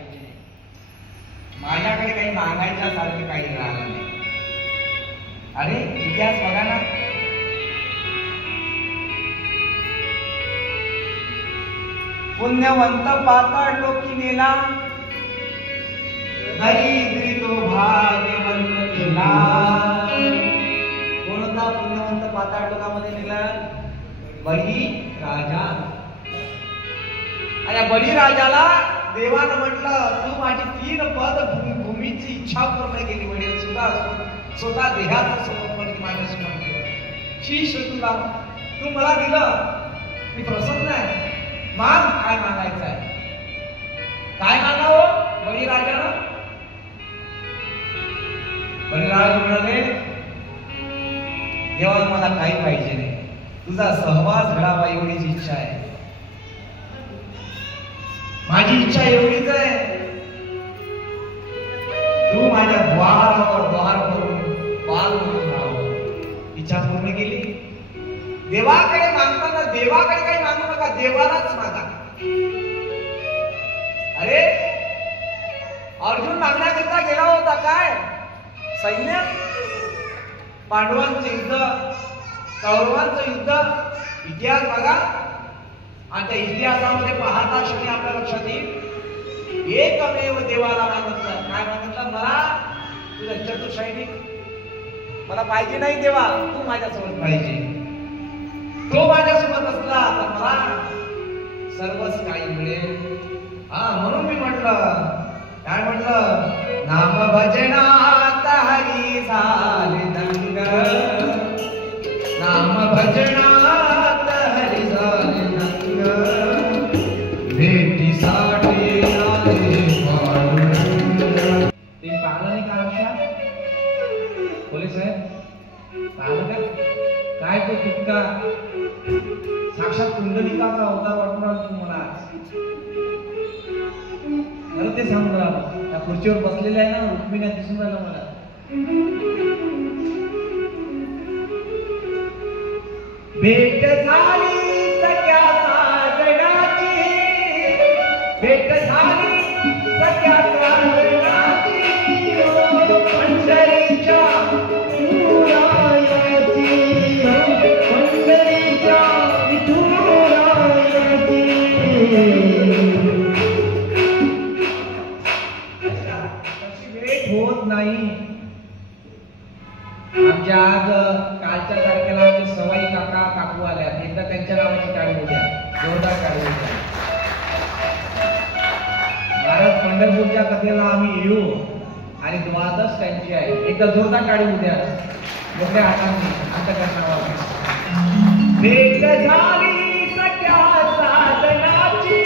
पाहिजे नाही, माझ्याकडे काही मागायच्यासारखे काही राहिलं नाही. अरे इतिहास बघा ना, पुण्यवंत पाताळ लोकी नेला, दरिद्री तो भाग्यवंत केला. कोणता पुण्यवंत पाताळ लोकांमध्ये नेला? बळी राजा. आणि बळीराजाला देवानं म्हटलं, तू माझी 3 पद भूमीची इच्छा पूर्ण केली, म्हणजे स्वतः देहाचं समर्पण माझ्यासमोर केलं. शीश तुला, तू मला दिलं, मी प्रसन्न आहे. माग काय मागायचं आहे? काय मागावं बळीराजानं? बळीराज म्हणाले, देवा मला काही पाहिजे नाही, तुझा सहवास घडावा एवढीच इच्छा आहे. माझी इच्छा एवढीच आहे, तू माझ्या द्वारावर द्वार करून पाल म्हणून राहावं. इच्छा पूर्ण केली. देवाकडे मागताना देवाकडे काही मागू नका, देवालाच मागा. अरे अर्जुन मागण्याकरता गेला होता काय? सैन्य, पांडवांचं युद्ध, कौरवांचं युद्ध. इतिहास बघा, आणि त्या इतिहासामध्ये पाहता क्षणी आपल्या लक्षात येईल, एकमेव देवाला मागितलं. काय मागितलं? मला तुझा चतुर्सैनिक मला पाहिजे नाही देवा, तू माझ्यासोबत पाहिजे. तो माझ्यासोबत असला तर मला सर्वच काही मिळेल. म्हणून मी म्हटलं, काय म्हटलं? नाम भजनात हरी झाले दंग, नाम भजनात हरी झाले दंग, भेटीसाठी आले पांडुरंग. ते पाहिलं नाही का आयुष्यात? पोलीस साहेब पाहिलं का? काय तो तितका साक्षात कुंडलिकाचा अवतार वाटून राहिला तुम्हाला. खरं ते सांगू राहिलो, त्या खुर्चीवर बसलेल्या आहे ना रुक्मिण्या दिसून राहिलं मला. भेट झाली सख्या साजणाची, भेट झाली सख्या साजणाची, पंढरीच्या विठुरायाची, पंढरीच्या विठुरायाची. होत नाही. आमच्या आज कालच्या तारखेला आमचे सवाई काका काकू आल्या, एकदा त्यांच्या नावाची टाळी होत्या, जोरदार टाळी होत्या. महाराज पंढरपूरच्या कथेला आम्ही येऊ आणि द्वादश त्यांची आहे, एकदा जोरदार टाळी होत्या मोठ्या हातांनी अंतकरणावर. भेट झाली सख्या साधनाची,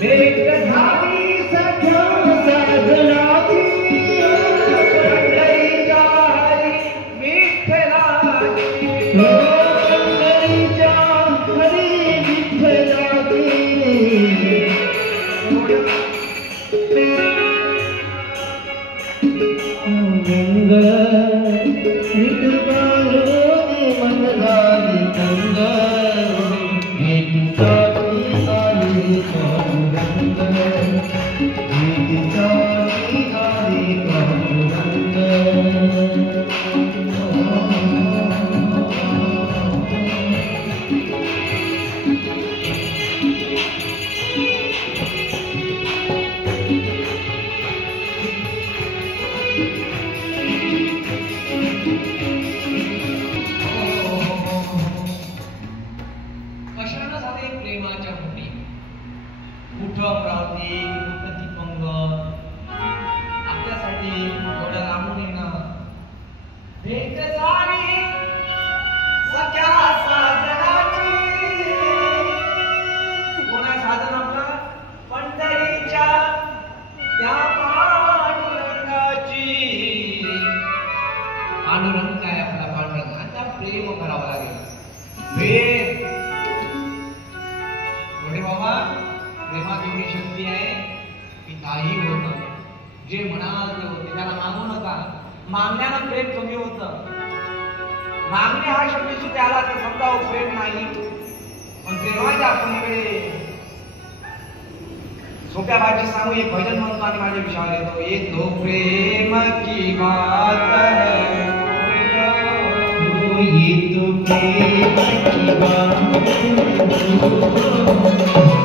भेट झाली सख्या साधनाची, पंढरीच्या हरी विठ्ठलाची, पंढरीच्या हरी विठ्ठलाची. पांडुरंग काय आपला पांडुरंग, आता प्रेम करावं लागेल. प्रेम म्हणजे बाबा प्रेमात एवढी शक्ती आहे की काही होत, जे म्हणाल ते होते. त्याला मागू नका, मागण्यानं प्रेम कमी होतं. मागणे हा शब्द सुद्धा आला तर समजा प्रेम नाही, पण प्रेमाच्या आपल्याकडे सोप्या भाषेत सांगू एक भजन म्हणतो आणि माझ्या विषयावर येतो. ये तो प्रेम की बात है, ये तो प्रेम की बात है.